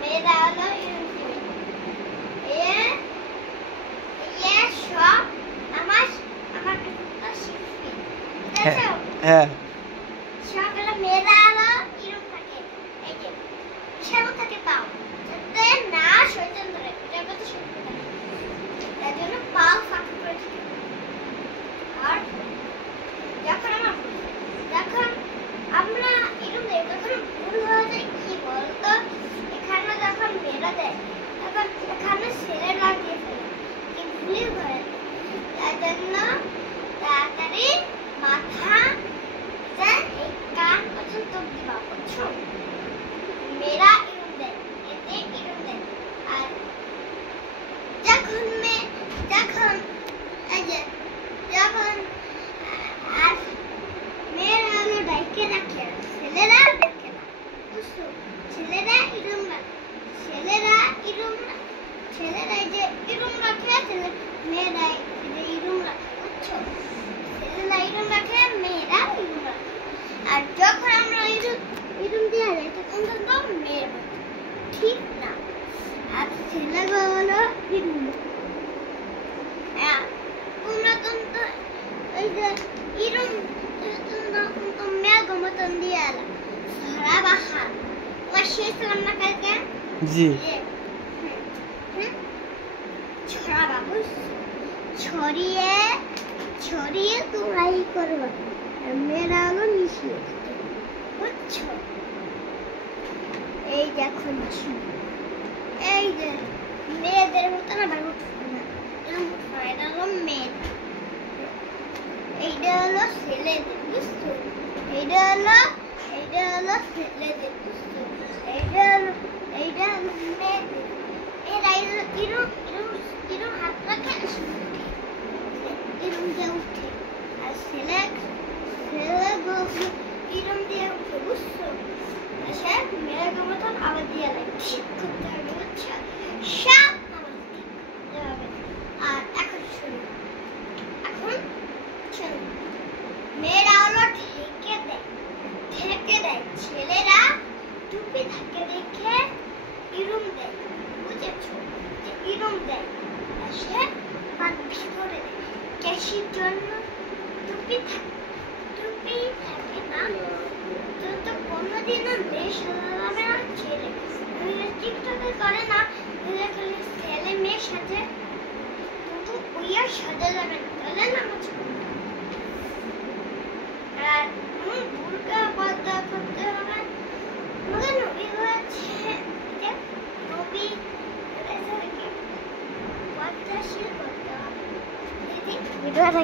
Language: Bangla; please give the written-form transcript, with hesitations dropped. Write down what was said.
মেয়েরা হলো সব আমার আমার শিল্পী, ঠিক আছে? হ্যাঁ সবগুলো মেয়েরা হলো এরকম থাকে, এই যে হিসাবে থাকে পাও, যাতে না শয়তান ধরে, যাতে শক্তি থাকে, তার জন্য পাও ফাঁকা করে থাকে। আর যখন আমরা এরকম দেয় তখন ভুল হয়ে যায় কি বলতো, এখানে যখন মেয়েরা দেয় তখন এখানে ছেলে লাগিয়ে ফেলে, কি ভুলই হয়ে যায়। তার জন্য তাড়াতাড়ি মাথা এই কান পর্যন্ত দিবা, বুঝছো? মেয়েরা এরকম দেয়, এতে এরকম দেয়। আর যখন এই যে যখন আর মেয়েরা হলো ডাইকে রাখে, ছেলেরা ডাকে না, বুঝছো? ছেলেরা এরকম রাখে, ছেলেরা এই যে এরকম রাখে, মেয়েরা এরকম রাখে, বুঝছো? ছেলেরা এরকম রাখে, মেয়েরা এরকম রাখে। আর যখন আমরা এরকম দিয়ে যাই তখন তো মেয়ের ঠিক না, আর ছেলেগুলো হলো এরকম। তোমরা তো এই যে এরকম মতন দিয়ে আলা সারা বাসা ওই শেষলাম না কালকে, জি ছড়া বাবু ছড়িয়ে তোমরা ই করবো, আর মেয়েরা হলো মিশিয়ে দিতে, বুঝছো? এই দেখো এই যে মেয়েদের মতো না বাবু, এটা হলো মেয়েদের, এইটা হলো ছেলেদের, বুঝছো? এইটা হলো ছেলেদের, বুঝছো? এইটা হলো মেয়েদের। এরা এরকম হাত রাখে, এরকম দিয়ে উঠে, আর ছেলেগুলো এরকম দিয়ে উঠে, বুঝছো? সে মেয়েদের মতন আবার দিয়ে লাগে ঠিক করতে হবে, বুঝছো? সব হবে। আর এখন শোনো, মেয়েরা হলো ঢেকে দেয়, ছেলেরা টুপি থাকে দেখে ইরুম দেয়, বুঝেছো? ইরুম দেয়, আর সে ভিতরে দেয় ক্যাশির জন্য। টুপি থাকে না তো কোনোদিনও মেয়ে সাজা যাবে না, ছেলে টিকটকে করে না, খালি ছেলে মেয়ে সাজে, কিন্তু ওই আর সাজা যাবে না, তাহলে না আর দুর্গা পর্দা করতে হবে, নবী হচ্ছে নবী পর্দাশীল করতে হবে।